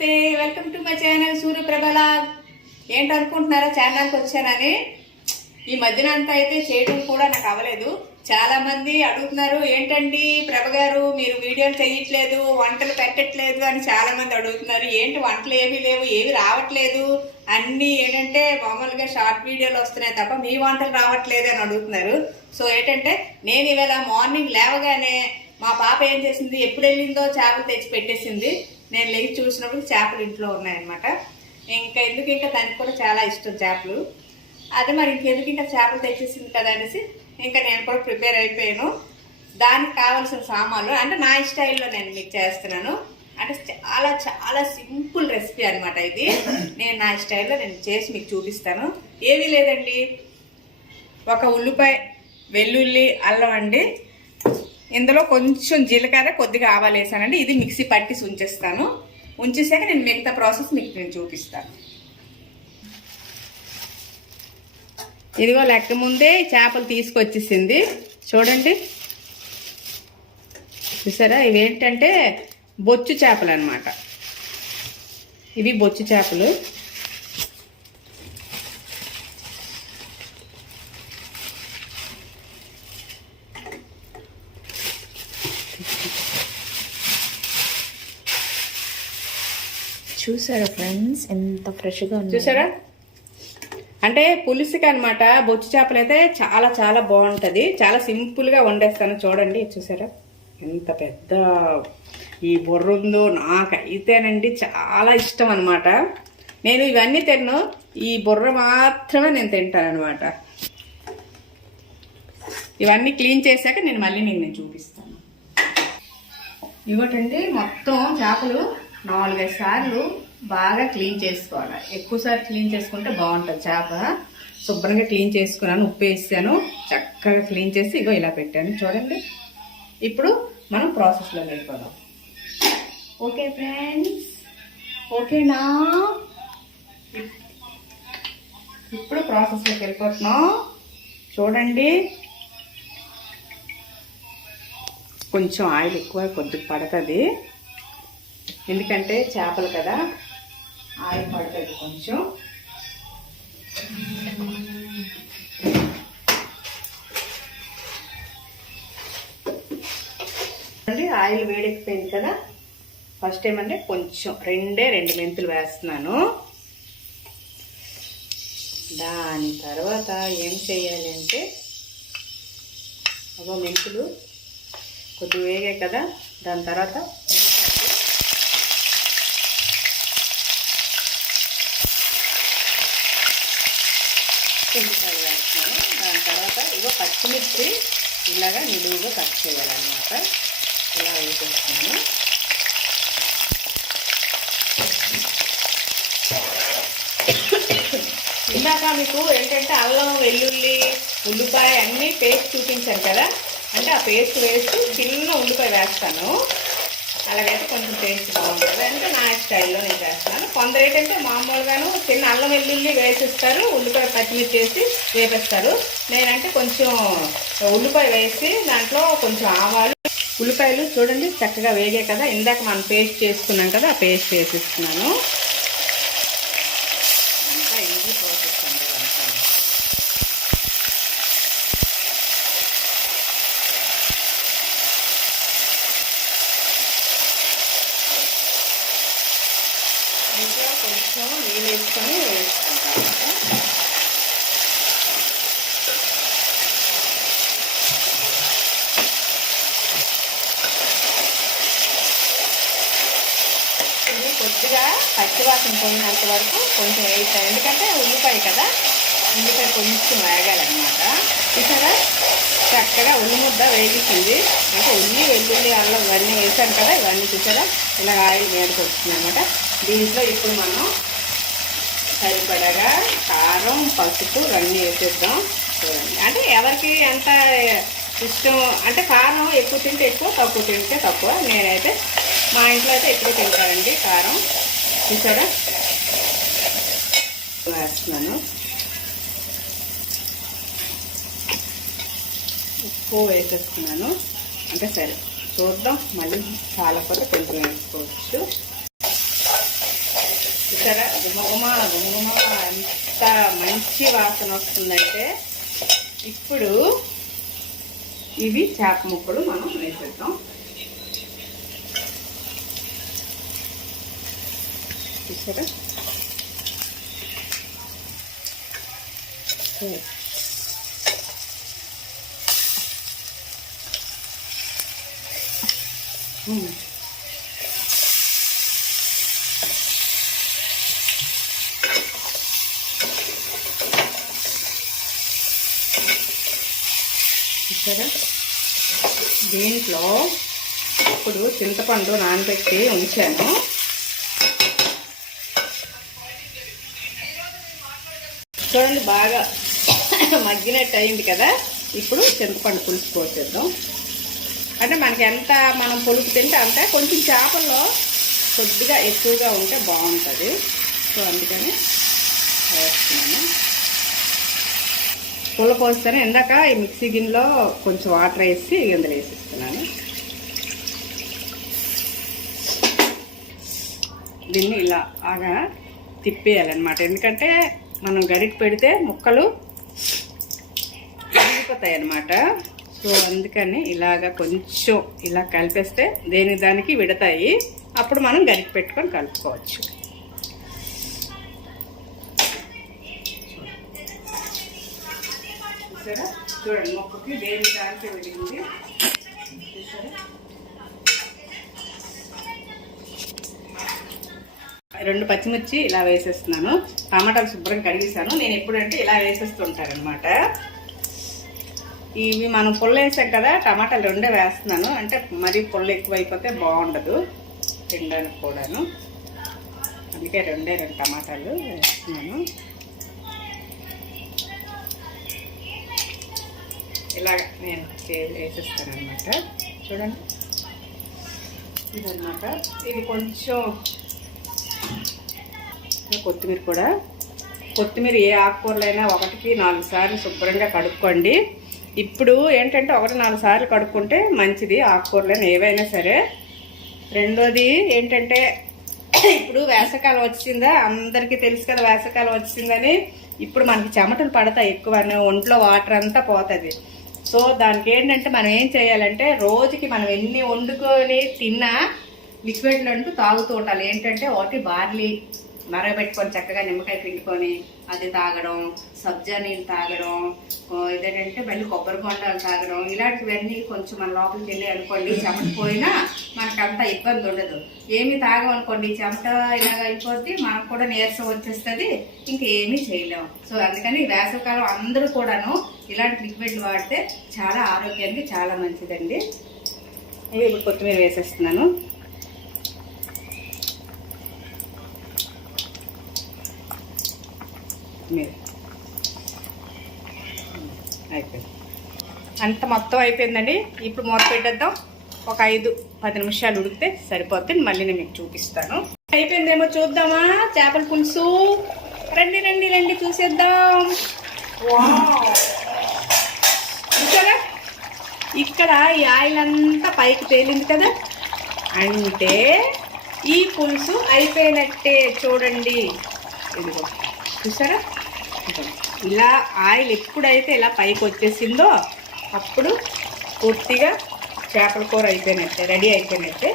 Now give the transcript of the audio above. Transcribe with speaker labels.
Speaker 1: నమస్తే welcome to my channel సూర్యప్రభల ఏంటనుకుంటున్నారా ఛానల్కి వచ్చానని? ఈ మధ్యన అంతా అయితే చేయడం కూడా నాకు అవ్వలేదు చాలామంది అడుగుతున్నారు ఏంటండి ప్రభ గారు మీరు వీడియోలు చేయట్లేదు వంటలు పెట్టట్లేదు అని చాలామంది అడుగుతున్నారు. ఏంటి వంటలు ఏమీ లేవు ఏవి రావట్లేదు. అన్నీ ఏంటంటే మామూలుగా షార్ట్ వీడియోలు వస్తున్నాయి తప్ప మీ వంటలు రావట్లేదు అని అడుగుతున్నారు. సో ఏంటంటే నేను ఇవాళ మార్నింగ్ లేవగానే మా పాప ఏం చేసింది ఎప్పుడు వెళ్ళిందో చేపలు తెచ్చి పెట్టేసింది. నేను లేచి చూసినప్పుడు చేపలు ఇంట్లో ఉన్నాయన్నమాట. ఇంకా ఎందుకు ఇంకా తనకి కూడా చాలా ఇష్టం చేపలు. అదే మరి ఇంకెందుకు ఇంకా చేపలు తెచ్చేసింది కదా అనేసి ఇంకా నేను కూడా ప్రిపేర్ అయిపోయాను. దానికి కావాల్సిన సామాన్లు అంటే నా స్టైల్లో నేను మీకు చేస్తున్నాను. అంటే చాలా చాలా సింపుల్ రెసిపీ అనమాట ఇది. నేను నా స్టైల్లో నేను చేసి మీకు చూపిస్తాను. ఏమీ లేదండి. ఒక ఉల్లిపాయ వెల్లుల్లి అల్లం అండి. ఇందులో కొంచెం జీలకర్ర కొద్దిగా ఆవాలు వేసానండి. ఇది మిక్సీ పట్టిసి ఉంచేస్తాను. ఉంచేసాక నేను మిగతా ప్రాసెస్ మీకు నేను చూపిస్తాను. ఇదిగో లెక్క ముందే చేపలు తీసుకొచ్చేసింది. చూడండి. చూసారా? ఇవి ఏంటంటే బొచ్చు చేపలు అనమాట ఇవి బొచ్చు చేపలు.
Speaker 2: చూసారా ఫ్రెండ్స్? ఎంత ఫ్రెష్గా ఉంది.
Speaker 1: చూసారా? అంటే పులుసుకి అనమాట బొచ్చు చేపలు అయితే చాలా చాలా బాగుంటుంది. చాలా సింపుల్గా వండేస్తాను. చూడండి చూసారా? ఎంత పెద్ద ఈ బుర్ర ఉందో నాకైతేనండి చాలా ఇష్టం అనమాట నేను ఇవన్నీ తిన్ను. ఈ బుర్ర మాత్రమే నేను తింటాను అనమాట ఇవన్నీ క్లీన్ చేశాక నేను మళ్ళీ నేను నేను చూపిస్తాను. ఇవ్వటండి. మొత్తం చేపలు నాలుగైదు సార్లు బాగా క్లీన్ చేసుకోవాలి. ఎక్కువసారి క్లీన్ చేసుకుంటే బాగుంటుంది చేప. శుభ్రంగా క్లీన్ చేసుకున్నాను ఉప్పు వేసాను. చక్కగా క్లీన్ చేసి ఇగో ఇలా పెట్టాను. చూడండి. ఇప్పుడు మనం ప్రాసెస్లో వెళ్ళిపోదాం. Okay friends. ఓకేనా? ఇప్పుడు ప్రాసెస్లోకి వెళ్ళిపోతున్నాం. చూడండి. కొంచెం ఆయిల్ ఎక్కువ కొద్దిగా పడుతుంది. ఎందుకంటే చేపలు కదా ఆయిల్ పడుతుంది కొంచెం. అంటే ఆయిల్ వేడెక్కిపోయింది కదా ఫస్ట్ ఏమంటే కొంచెం రెండే రెండు మెంతులు వేస్తున్నాను. దాని తర్వాత ఏం చేయాలి అంటే అగో మెంతులు కొద్దిగా వేగాయి కదా దాని తర్వాత ఉల్లిపాయలు వేస్తున్నాను. దాని తర్వాత ఇగో పచ్చిమిర్చి ఇలాగా నిలువుగా కట్ చేయాలన్నమాట. ఇలా వేసేస్తున్నాను. ఇందాక మీకు ఏంటంటే అల్లం వెల్లుల్లి ఉల్లిపాయ అన్నీ పేస్ట్ చూపించాను కదా. అంటే ఆ పేస్ట్ వేసి చిన్న ఉల్లిపాయ వేస్తాను. అలాగైతే కొంచెం టేస్ట్ బాగుంటుంది. అంటే నా స్టైల్లో నేను చేస్తాను కొందరు ఏంటంటే మామూలుగాను చిన్న అల్లం వెల్లుల్లి వేసిస్తారు ఉల్లిపాయ పచ్చిమిర్చి వేసి వేపిస్తారు. నేనంటే కొంచెం ఉల్లిపాయ వేసి దాంట్లో కొంచెం ఆవాలు ఉల్లిపాయలు చూడండి చక్కగా వేగే కదా. ఇందాక మనం పేస్ట్ చేసుకున్నాం కదా ఆ పేస్ట్ వేసిస్తున్నాను అంతా ఈజీ ప్రాసెస్ అండి అంతా ఇంట్లో కొంచెం నీళ్ళు వేసుకొని వేసుకుంటాను ఇది కొద్దిగా పచ్చివాసన పోయినంత వరకు కొంచెం వేస్తాను. ఎందుకంటే ఉల్లిపాయ కదా ఉల్లిపాయ కొంచెం వేగాలన్నమాట. చూసారా? చక్కగా ఉల్లి ముద్ద వేగిస్తుంది అంటే ఉల్లి వెల్లుల్లి అల్లం ఇవన్నీ వేసాను కదా ఇవన్నీ చూసారా? ఇలా ఆయిల్ మీదకి వచ్చింది అనమాట దీంట్లో ఇప్పుడు మనం సరిపడగా కారం పసుపు ఇవన్నీ వేసేద్దాం. చూడండి. అంటే ఎవరికి ఎంత ఇష్టం అంటే కారం ఎక్కువ తింటే ఎక్కువ తక్కువ తింటే తక్కువ. నేనైతే మా ఇంట్లో అయితే ఎక్కువ తింటారండి కారం. చూసారా? వేస్తున్నాను. ఎక్కువ వేసేస్తున్నాను అంటే సరే చూద్దాం. మళ్ళీ చాలా కూడా కొంచెం వేసుకోవచ్చు. చూసారా? గుమగుమ గుమగుమ ఎంత మంచి వాసన వస్తుందంటే ఇప్పుడు ఇవి చేప ముక్కలు మనం వేసేద్దాం. చూసారా? దీంట్లో ఇప్పుడు చింతపండు నానబెట్టి ఉంచాను. చూడండి బాగా మగ్గినట్టు అయింది కదా. ఇప్పుడు చింతపండు పులుసు పోసేద్దాం. అంటే మనకి ఎంత మనం పులుపు తింటే అంత కొంచెం చేపల్లో కొద్దిగా ఎక్కువగా ఉంటే బాగుంటుంది. సో అందుకని వేస్తున్నాను. పుల్ల పోస్తేనే ఇందాక ఈ మిక్సీ గిన్నెలో కొంచెం వాటర్ వేసి ఇందులో వేసిస్తున్నాను. దీన్ని ఇలా బాగా తిప్పేయాలన్నమాట. ఎందుకంటే మనం గరిట పెడితే ముక్కలు విరిగిపోతాయి అన్నమాట సో అందుకని ఇలాగ కొంచెం ఇలా కలిపేస్తే దేని దానికి విడతాయి. అప్పుడు మనం గరికి పెట్టుకొని కలుపుకోవచ్చు. చూడండి మొక్కకి దేని దానికి విడిగింది. రెండు పచ్చిమిర్చి ఇలా వేసేస్తున్నాను. టమాటాలు శుభ్రం కడిగేసాను నేను ఎప్పుడంటే ఇలా వేసేస్తుంటారనమాట ఇవి మనం పుల్ల వేసాం కదా టమాటాలు రెండే వేస్తున్నాను. అంటే మరీ పుల్ల ఎక్కువైపోతే బాగుండదు. తినడానికి కూడాను. అందుకే రెండే రెండు టమాటాలు వేస్తున్నాను. ఇలాగ నేను వేసేస్తాను అనమాట చూడండి. ఇదన్నమాట. ఇది కొంచెం కొత్తిమీర కూడా. కొత్తిమీర ఏ ఆకుకూరలైనా ఒకటికి నాలుగు సార్లు శుభ్రంగా కడుక్కోండి. ఇప్పుడు ఏంటంటే ఒకటి నాలుగు సార్లు కడుక్కుంటే మంచిది ఆకుకూరలైనా ఏవైనా సరే. రెండోది ఏంటంటే ఇప్పుడు వేసవకాలం వచ్చిందా? అందరికీ తెలుసు కదా వేసవకాలం వచ్చిందని. ఇప్పుడు మనకి చెమటలు పడతాయి ఎక్కువ ఒంట్లో వాటర్ అంతా పోతుంది. సో దానికి ఏంటంటే మనం ఏం చేయాలంటే రోజుకి మనం ఎన్ని వండుకొని తిన్నా లిక్విడ్లు అంటూ తాగుతూ ఉండాలి. ఏంటంటే ఒకటి బార్లీ మరగబెట్టుకొని చక్కగా నిమ్మకాయ పిండుకొని అది తాగడం సబ్జా నీళ్ళు తాగడం ఓ ఇదేంటంటే మళ్ళీ కొబ్బరి బొండాలు తాగడం ఇలాంటివన్నీ కొంచెం మన లోపలికి వెళ్ళి అనుకోండి చెమట పోయినా మనకు అంత ఇబ్బంది ఉండదు. ఏమి తాగమనుకోండి చెమట ఇలాగ అయిపోద్ది మనకు కూడా నీరసం వచ్చేస్తుంది ఇంకా ఏమీ చేయలేము సో అందుకని వేసవికాలం వేసవకాలం అందరూ కూడాను ఇలాంటి లిక్విడ్ వాడితే చాలా ఆరోగ్యానికి చాలా మంచిదండి. ఇప్పుడు కొత్తిమీర వేసేస్తున్నాను. మీరు అయిపోయింది. అంత మొత్తం అయిపోయిందండి. ఇప్పుడు మూత పెట్టేద్దాం. ఒక ఐదు పది నిమిషాలు ఉడికితే సరిపోతుంది. మళ్ళీ నేను మీకు చూపిస్తాను. అయిపోయిందేమో చూద్దామా? చేపల పులుసు. రండి రండి రండి చూసేద్దాం. చూసారా? ఇక్కడ ఈ ఆయిల్ అంతా పైకి తేలింది కదా? అంటే ఈ పులుసు అయిపోయినట్టే చూడండి. ఇదిగో. చూసారా? ఇదిగో. ఇలా ఆయిల్ ఎప్పుడైతే ఇలా పైకి వచ్చేసిందో అప్పుడు పూర్తిగా చేపల కూర అయిపోయినట్టే రెడీ అయిపోయినట్టే